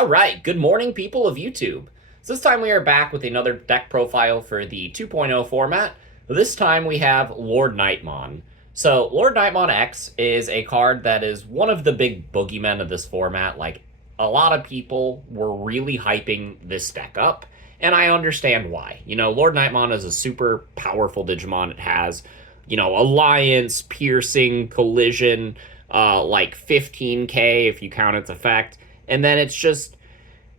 All right, good morning, people of YouTube. So this time we are back with another deck profile for the 2.0 format. This time we have Lordknightmon. So Lordknightmon X is a card that is one of the big boogeymen of this format. Like, a lot of people were really hyping this deck up, and I understand why. Lordknightmon is a super powerful Digimon. It has, Alliance, Piercing, Collision, like 15k if you count its effect. And then it's just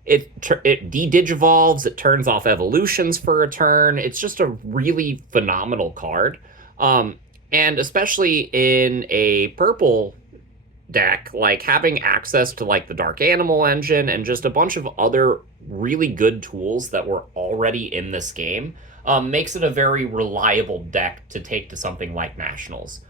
it de-digivolves, it turns off evolutions for a turn. It's just a really phenomenal card. And especially in a purple deck, like having access to like the Dark Animal engine and just a bunch of other really good tools that were already in this game makes it a very reliable deck to take to something like Nationals.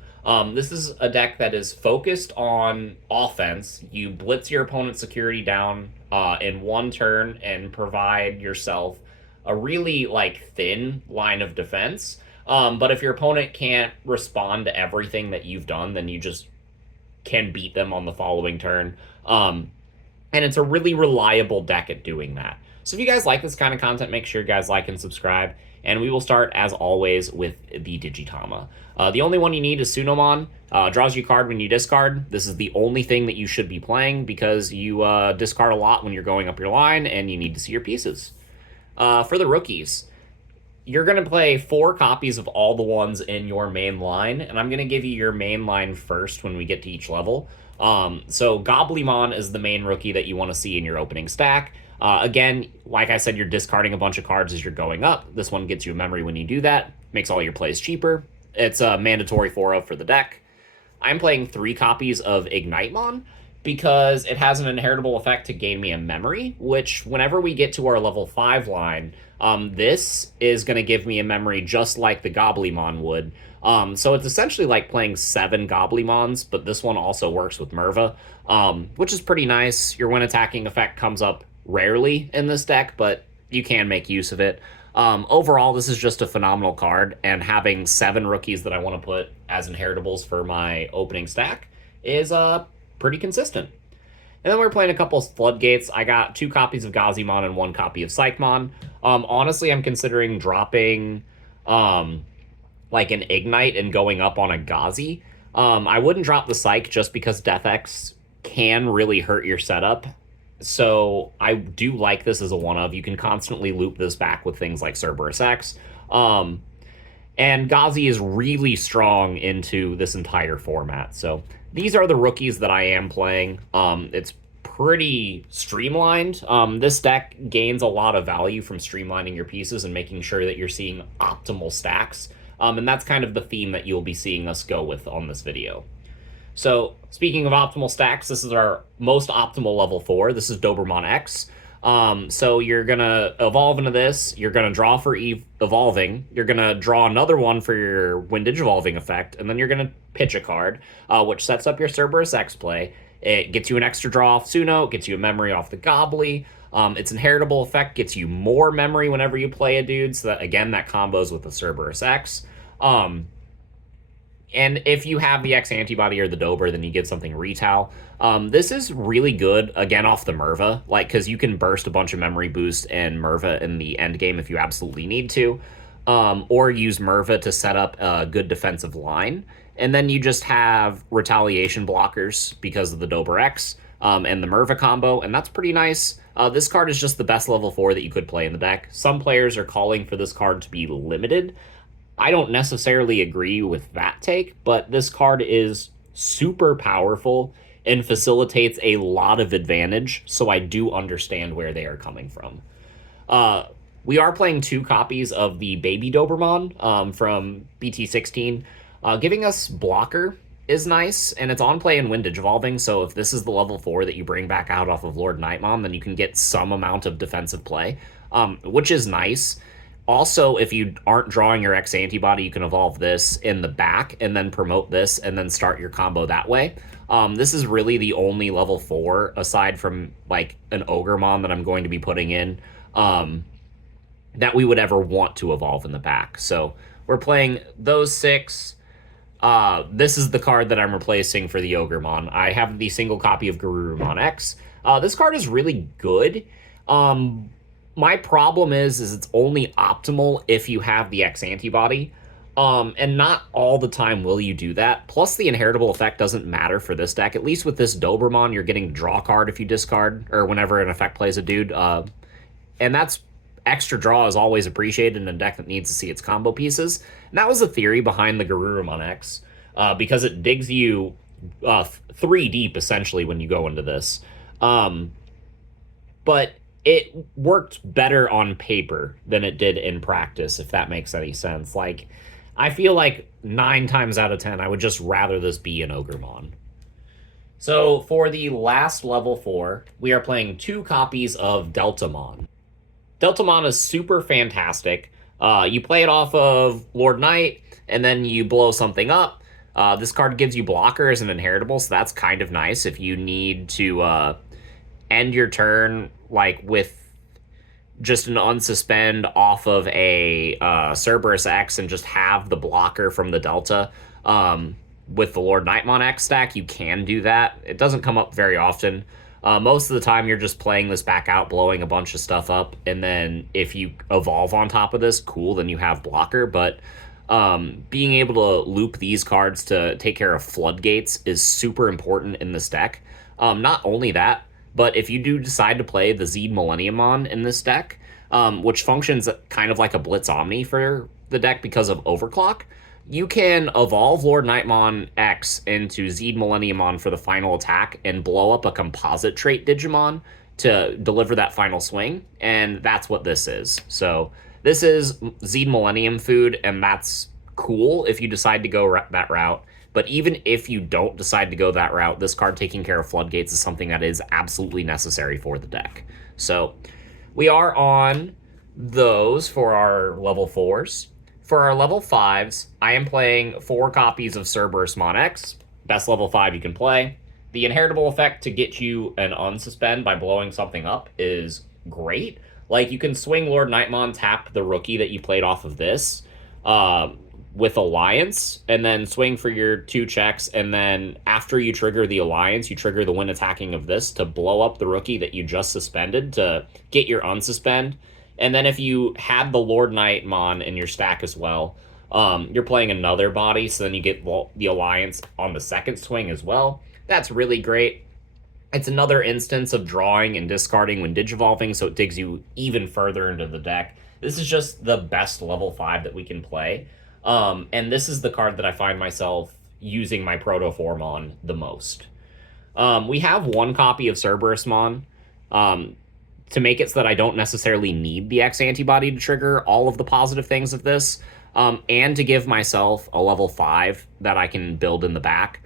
This is a deck that is focused on offense. You blitz your opponent's security down in one turn and provide yourself a really thin line of defense. But if your opponent can't respond to everything that you've done, then you just can beat them on the following turn. And it's a really reliable deck at doing that. So if you guys like this kind of content, make sure you guys like and subscribe. And we will start, as always, with the Digitama. The only one you need is Sunomon. Draws you a card when you discard. This is the only thing that you should be playing because you discard a lot when you're going up your line and you need to see your pieces. For the rookies, you're going to play 4 copies of all the ones in your main line, and I'm going to give you your main line first when we get to each level. So Goblimon is the main rookie that you want to see in your opening stack. Again, like I said, you're discarding a bunch of cards as you're going up. This one gets you a memory when you do that. Makes all your plays cheaper. It's a mandatory 4-0 for the deck. I'm playing 3 copies of Ignitemon because it has an inheritable effect to gain me a memory, which whenever we get to our level 5 line, this is going to give me a memory just like the Goblimon would. So it's essentially like playing 7 Goblimons, but this one also works with Merva, which is pretty nice. Your when attacking effect comes up rarely in this deck, but you can make use of it. Overall, this is just a phenomenal card, and having 7 rookies that I want to put as inheritables for my opening stack is pretty consistent. And then we're playing a couple of Floodgates. I got 2 copies of Gazimon and 1 copy of Psychmon. Honestly, I'm considering dropping like an Ignite and going up on a Gazi. I wouldn't drop the Psych just because Death X can really hurt your setup. So I do like this as a one-of. You can constantly loop this back with things like Cerberus X. And Gazi is really strong into this entire format. So these are the rookies that I am playing. It's pretty streamlined. This deck gains a lot of value from streamlining your pieces and making sure that you're seeing optimal stacks. And that's kind of the theme that you'll be seeing us go with on this video. So, speaking of optimal stacks, this is our most optimal level 4. This is Doberman X. So you're going to evolve into this. You're going to draw for evolving. You're going to draw another one for your when digivolving effect. And then you're going to pitch a card, which sets up your Cerberus X play. It gets you an extra draw off Suno. Gets you a memory off the Gobbly. Its inheritable effect gets you more memory whenever you play a dude. So that, again, that combos with the Cerberus X. And if you have the X antibody or the Dober, then you get something Retal. This is really good, again, off the Merva, because you can burst a bunch of memory boost and Merva in the end game if you absolutely need to, or use Merva to set up a good defensive line. And then you just have retaliation blockers because of the Dober X and the Merva combo, and that's pretty nice. This card is just the best level 4 that you could play in the deck. Some players are calling for this card to be limited. I don't necessarily agree with that take, but this card is super powerful and facilitates a lot of advantage, so I do understand where they are coming from. We are playing 2 copies of the Baby Doberman from BT16. Giving us Blocker is nice, and it's on play in Windage Evolving, so if this is the level 4 that you bring back out off of Lordknightmon, then you can get some amount of defensive play, which is nice. Also, if you aren't drawing your X antibody, you can evolve this in the back and then promote this and then start your combo that way. This is really the only level 4, aside from like an Ogremon that I'm going to be putting in, that we would ever want to evolve in the back. So we're playing those 6. This is the card that I'm replacing for the Ogremon. I have the single copy of Garurumon X. This card is really good. My problem is it's only optimal if you have the X antibody. And not all the time will you do that. Plus, the inheritable effect doesn't matter for this deck. At least with this Doberman, you're getting to draw a card if you discard, or whenever an effect plays a dude. And that's extra draw is always appreciated in a deck that needs to see its combo pieces. And that was the theory behind the Garurumon X, because it digs you 3 deep, essentially, when you go into this. But it worked better on paper than it did in practice, if that makes any sense. Like, I feel like 9 times out of 10, I would just rather this be an Ogremon. So for the last level 4, we are playing 2 copies of Deltamon. Deltamon is super fantastic. You play it off of Lord Knight, and then you blow something up. This card gives you blockers and inheritable, so that's kind of nice if you need to end your turn like with just an unsuspend off of a Cerberus X and just have the blocker from the Delta. With the Lordknightmon X stack, you can do that. It doesn't come up very often. Most of the time, you're just playing this back out, blowing a bunch of stuff up, and then if you evolve on top of this, cool, then you have blocker. But being able to loop these cards to take care of floodgates is super important in this deck. Not only that, but if you do decide to play the Zed Millenniumon in this deck, which functions kind of like a Blitz Omni for the deck because of Overclock, you can evolve Lordknightmon X into Zed Millenniumon for the final attack and blow up a composite trait Digimon to deliver that final swing, and that's what this is. So this is Zed Millennium food, and that's cool if you decide to go that route. But even if you don't decide to go that route, this card taking care of floodgates is something that is absolutely necessary for the deck. So we are on those for our level 4s. For our level 5s, I am playing 4 copies of Cerberusmon X. Best level 5 you can play. The inheritable effect to get you an unsuspend by blowing something up is great. Like, you can swing Lordknightmon, tap the rookie that you played off of this with Alliance, and then swing for your 2 checks, and then after you trigger the Alliance, you trigger the win attacking of this to blow up the rookie that you just suspended to get your unsuspend. And then if you had the Lordknightmon in your stack as well, you're playing another body, so then you get the Alliance on the second swing as well. That's really great. It's another instance of drawing and discarding when digivolving, so it digs you even further into the deck. This is just the best level 5 that we can play. And this is the card that I find myself using my Protoform on the most. We have 1 copy of Cerberusmon to make it so that I don't necessarily need the X antibody to trigger all of the positive things of this, and to give myself a level 5 that I can build in the back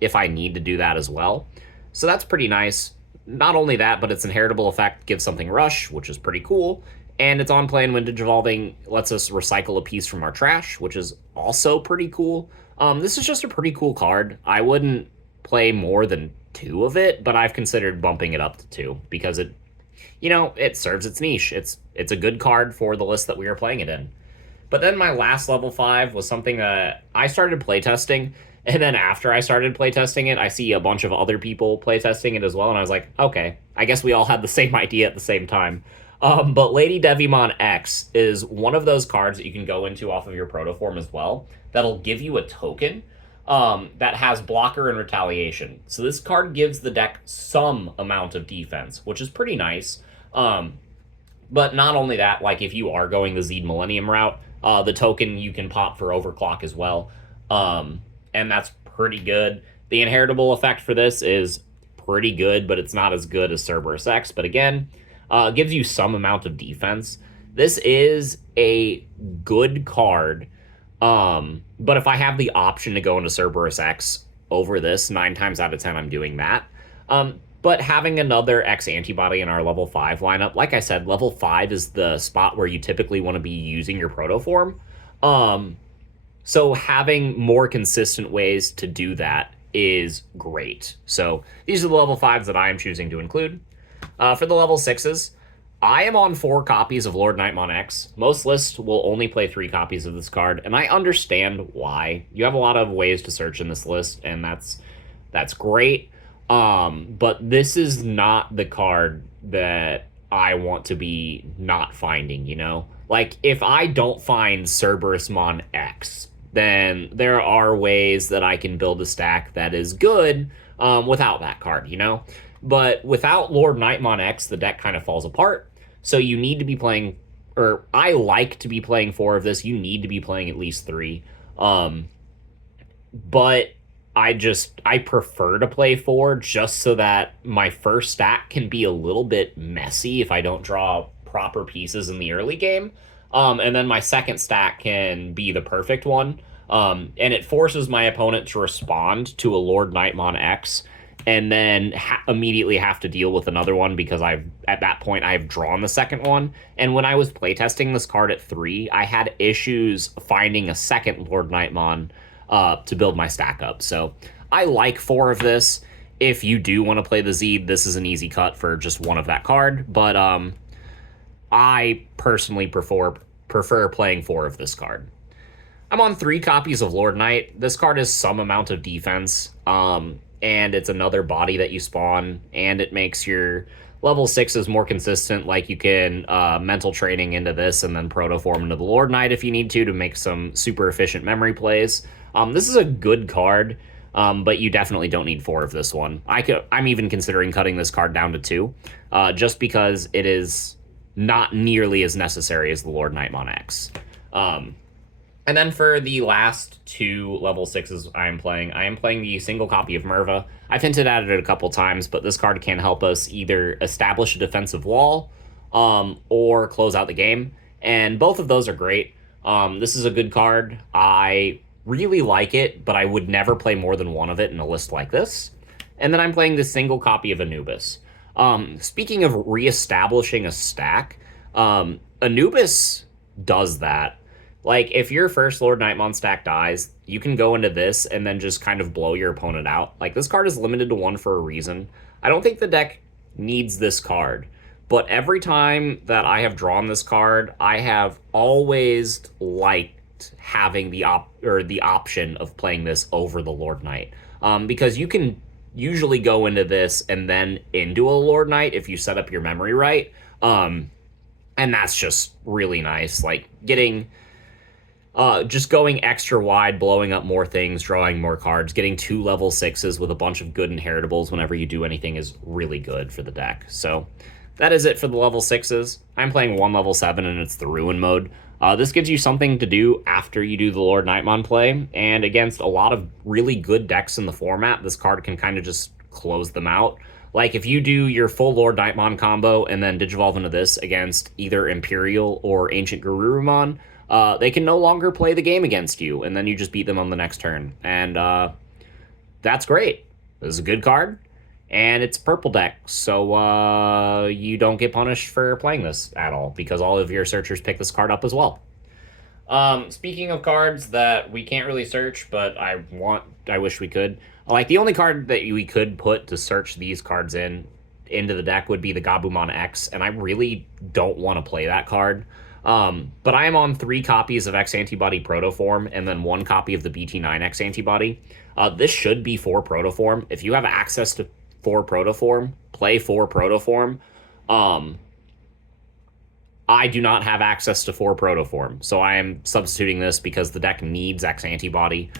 if I need to do that as well. So that's pretty nice. Not only that, but its inheritable effect gives something rush, which is pretty cool. And it's on play and when digivolving lets us recycle a piece from our trash, which is also pretty cool. This is just a pretty cool card. I wouldn't play more than 2 of it, but I've considered bumping it up to 2 because it, it serves its niche. It's a good card for the list that we are playing it in. But then my last level 5 was something that I started playtesting, and then after I started playtesting it, I see a bunch of other people playtesting it as well, and I was like, okay, I guess we all had the same idea at the same time. But Lady Devimon X is one of those cards that you can go into off of your Protoform as well that'll give you a token that has blocker and retaliation. So this card gives the deck some amount of defense, which is pretty nice. But not only that, like if you are going the Zed Millennium route, the token you can pop for Overclock as well. And that's pretty good. The inheritable effect for this is pretty good, but it's not as good as Cerberus X. But again, gives you some amount of defense. This is a good card. But if I have the option to go into Cerberus X over this, 9 times out of 10, I'm doing that. But having another X antibody in our level 5 lineup, like I said, level 5 is the spot where you typically want to be using your Protoform. So having more consistent ways to do that is great. So these are the level 5s that I am choosing to include. For the level 6s, I am on 4 copies of Lordknightmon X. Most lists will only play 3 copies of this card, and I understand why. You have a lot of ways to search in this list, and that's great. But this is not the card that I want to be not finding, you know? Like, if I don't find Cerberusmon X, then there are ways that I can build a stack that is good without that card, you know? But without Lordknightmon X, the deck kind of falls apart. So you need to be playing, or I like to be playing four of this. You need to be playing at least three. But I prefer to play four just so that my first stack can be a little bit messy if I don't draw proper pieces in the early game. And then my second stack can be the perfect one. And it forces my opponent to respond to a Lordknightmon X and then immediately have to deal with another one because at that point I've drawn the second one. And when I was playtesting this card at 3, I had issues finding a second Lordknightmon to build my stack up. So I like 4 of this. If you do want to play the Zed, this is an easy cut for just one of that card. But I personally prefer playing 4 of this card. I'm on 3 copies of Lord Knight. This card has some amount of defense, and it's another body that you spawn, and it makes your level 6s more consistent. Like, you can mental training into this and then protoform into the Lord Knight if you need to make some super efficient memory plays. This is a good card, but you definitely don't need 4 of this one. I'm even considering cutting this card down to 2, just because it is not nearly as necessary as the Lordknightmon X. And then for the last 2 level 6s I am playing the single copy of Merva. I've hinted at it a couple times, but this card can help us either establish a defensive wall or close out the game. And both of those are great. This is a good card. I really like it, but I would never play more than one of it in a list like this. And then I'm playing the single copy of Anubis. Speaking of reestablishing a stack, Anubis does that. Like, if your first Lordknightmon stack dies, you can go into this and then just kind of blow your opponent out. Like, this card is limited to 1 for a reason. I don't think the deck needs this card, but every time that I have drawn this card, I have always liked having the option of playing this over the Lord Knight. Because you can usually go into this and then into a Lord Knight if you set up your memory right. And that's just really nice. Like, getting... just going extra wide, blowing up more things, drawing more cards, getting 2 level 6s with a bunch of good inheritables whenever you do anything is really good for the deck. So that is it for the level 6s. I'm playing 1 level 7, and it's the Ruin mode. This gives you something to do after you do the Lordknightmon play, and against a lot of really good decks in the format, this card can kind of just close them out. Like, if you do your full Lordknightmon combo and then Digivolve into this against either Imperial or Ancient Garurumon, they can no longer play the game against you, and then you just beat them on the next turn. And that's great. This is a good card, and it's a purple deck, so you don't get punished for playing this at all, because all of your searchers pick this card up as well. Speaking of cards that we can't really search, but I wish we could. Like, the only card that we could put to search these cards into the deck would be the Gabumon X, and I really don't want to play that card. But I am on 3 copies of X Antibody Protoform and then 1 copy of the BT9X Antibody. This should be 4 Protoform. If you have access to 4 Protoform, play 4 Protoform. I do not have access to 4 Protoform, so I am substituting this because the deck needs X Antibody.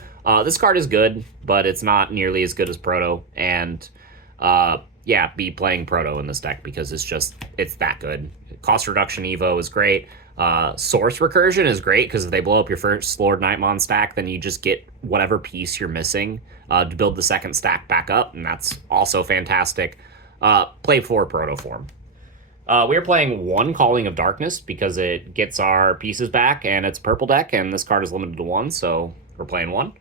This card is good, but it's not nearly as good as Proto, and yeah, be playing Proto in this deck because it's that good. Cost reduction Evo is great. Source recursion is great because if they blow up your first Lordknightmon stack, then you just get whatever piece you're missing to build the second stack back up, and that's also fantastic. Play 4 Protoform. We're playing 1 Calling of Darkness because it gets our pieces back, and it's a purple deck, and this card is limited to 1, so we're playing 1.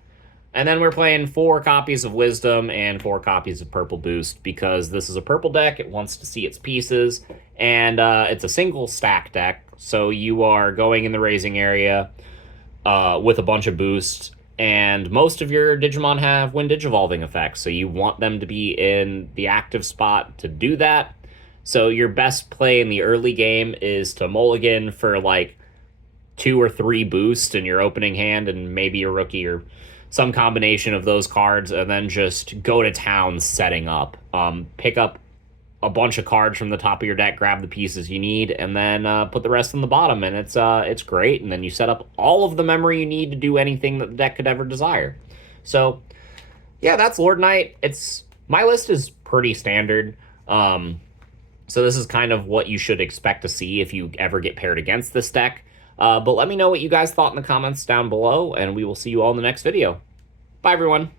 And then we're playing 4 copies of Wisdom and 4 copies of Purple Boost because this is a purple deck. It wants to see its pieces, and it's a single stack deck. So you are going in the raising area with a bunch of boost, and most of your Digimon have Wind Digivolving effects, so you want them to be in the active spot to do that. So your best play in the early game is to mulligan for like 2 or 3 boost in your opening hand, and maybe a rookie or some combination of those cards, and then just go to town setting up. Pick up a bunch of cards from the top of your deck, grab the pieces you need, and then put the rest on the bottom, and it's great. And then you set up all of the memory you need to do anything that the deck could ever desire. So yeah, that's Lord Knight. My list is pretty standard. So this is kind of what you should expect to see if you ever get paired against this deck. But let me know what you guys thought in the comments down below, and we will see you all in the next video. Bye, everyone.